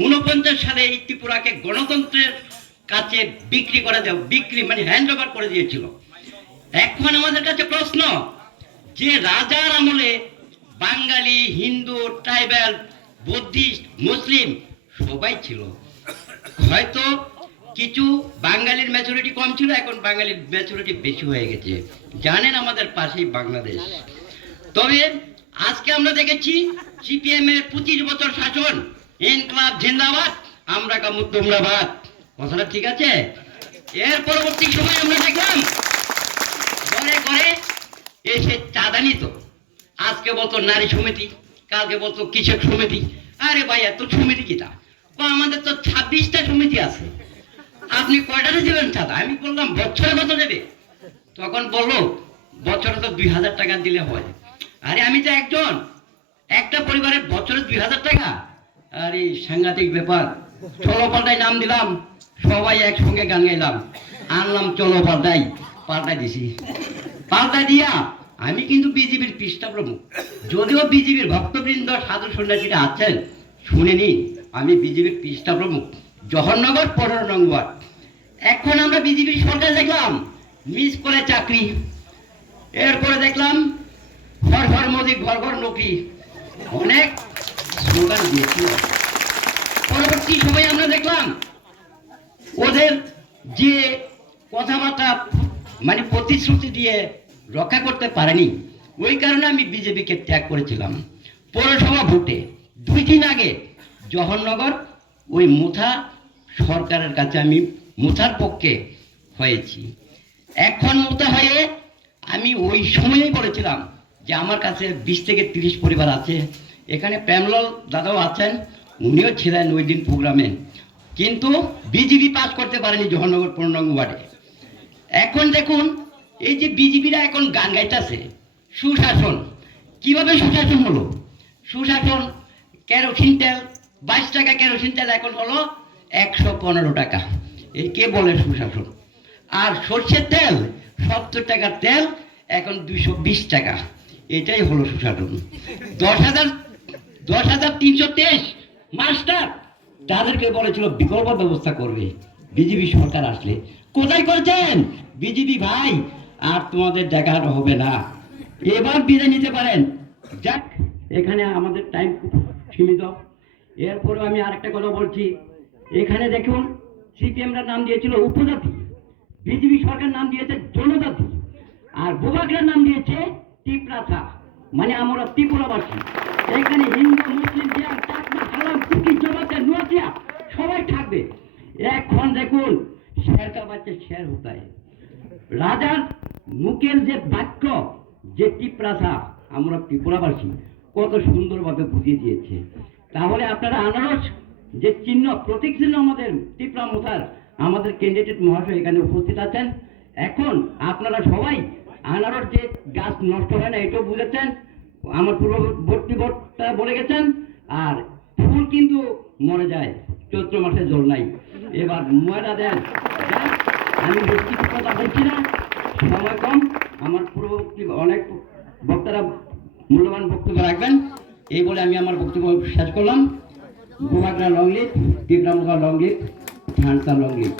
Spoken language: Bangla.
49 সালে এই ত্রিপুরাকে গণতন্ত্রের কাছে বিক্রি মানে হ্যান্ড ওভার করে দিয়েছিল। এখন আমাদের কাছে প্রশ্ন যে রাজার আমলে বাঙালি, হিন্দু, ট্রাইবাল, বুদ্ধিস্ট, মুসলিম সবাই ছিল। হয়তো কিছু বাঙালির ম্যাচুরিটি কম ছিল, এখন বাঙালির ম্যাচুরিটি বেশি হয়ে গেছে। জানেন আমাদের পাশেই বাংলাদেশ। তবে আজকে আমরা দেখেছি সিপিএম এর 25 বছর শাসন, ইনকলাব জিন্দাবাদ, আমরা কামু তোমরা বাদ, কথাটা ঠিক আছে। এর পরবর্তী সময় আমরা দেখলাম ঘরে ঘরে এসে চাঁদা নিত। আজকে বলতো নারী সমিতি, কালকে বলতো কৃষক সমিতি। আরে ভাই এত সমিতি কিটা? আমাদের তো 26টা সমিতি আছে, আপনি কয়টাতে দেবেন চাঁদা? আমি বললাম বছরে কত দেবে? তখন বললো বছরে তো 2000 টাকা দিলে হয়। আরে আমি তো একটা পরিবারের বছরে 2000 টাকা, আরে সাংঘাতিক ব্যাপার। চলো পাল্টাই নাম দিলাম, সবাই একসঙ্গে গান গাইলাম, আনলাম চলো পাল্টাই দিছি। পাল্টাই দিয়া আমি কিন্তু বিজেপির পৃষ্ঠা প্রমুখ। যদিও বিজেপির ভক্তবৃন্দ সাধু সন্ন্যাসীরা আছেন, শুনেনি, আমি বিজেপির পৃষ্ঠা প্রমুখ, জহরনগর 15 নং ওয়ার্ড। এখন আমরা বিজেপির সরকার দেখলাম মিস করে চাকরি, এরপরে দেখলাম ঘর ঘর মোদি, ঘর ঘর নকরি, অনেক স্লোগান দিয়েছিল। পরবর্তী সময়ে আমরা দেখলাম ওদের যে কথাবার্তা মানে প্রতিশ্রুতি দিয়ে রক্ষা করতে পারেনি, ওই কারণে আমি বিজেপিকে ত্যাগ করেছিলাম। পৌরসভা ভোটে 2 দিন আগে জহরনগর ওই মুথা সরকারের কাছে আমি মুথার পক্ষে হয়েছি। এখন মুথা হয়ে আমি ওই সময়ই বলেছিলাম যে আমার কাছে 20 থেকে 30 পরিবার আছে। এখানে প্রেমলাল দাদাও আছেন, উনিও ছিলেন ওই দিন প্রোগ্রামে, কিন্তু বিজেপি পাস করতে পারেনি জহরনগর 15 নং ওয়ার্ডে। এখন দেখুন এই যে বিজেপিরা এখন গান গাইতেছে সুশাসন। কিভাবে সুশাসন হলো? সুশাসন, কেরোসিন তেল 22 টাকা, কেরোসিন তেল এখন হলো 115 টাকা। এই কে বলে সুশাসন? আর সর্ষের তেল 70 টাকার তেল এখন 220 টাকা, এটাই হলো সুশাসন। 10,323 মাস্টার তাদেরকে বলেছিল বিকল্প ব্যবস্থা করবে বিজেপি সরকার আসলে, কোথায় করেছেন? বিজেপি ভাই আর তোমাদের দেখানো হবে না, এবার বিদায় নিতে পারেন। যাক, এখানে আমাদের টাইম খুব সীমিত। এরপরে আমি আরেকটা কথা বলছি, এখানে দেখুন সিপিএমরা নাম দিয়েছিল উপজাতি, বিজেপি সরকার নাম দিয়েছে জনজাতি, আর বোবাকরা নাম দিয়েছে টিপ্রাসা, মানে আমরা ত্রিপুরাবাসী। এখানে হিন্দু, মুসলিম, চাকমা, হালাম, কুকি, জমাতে, নোয়াতিয়া সবাই থাকবে। এখন দেখুন শের কা বাচ্চা শের হতায়। রাজার মুখের যে বাক্য যে টিপ্রাসা, আমরা ত্রিপুরাবাসী, কত সুন্দরভাবে বুঝিয়ে দিয়েছে। তাহলে আপনারা আনারস যে চিহ্ন, প্রতীক চিহ্ন আমাদের ত্রিপুরা মোথার, আমাদের ক্যান্ডিডেট মহাশয় এখানে উপস্থিত আছেন। এখন আপনারা সবাই আনারস যে গাছ নষ্ট হয় না এটাও বুঝেছেন, আমার পূর্ববর্তী বক্তা বলে গেছেন। আর ফুল কিন্তু মরে যায়, চৈত্র মাসে জল নাই, এবার ময়রা দেন। আমি বেশি কথা বলছি না, সময় কম। আমার পূর্ববর্তী অনেক বক্তারা মূল্যবান বক্তব্য রাখবেন, এই বলে আমি আমার বক্তব্য শেষ করলাম। গোবাগরা long live, Tripura long live, ঝান্সা লং লিভ।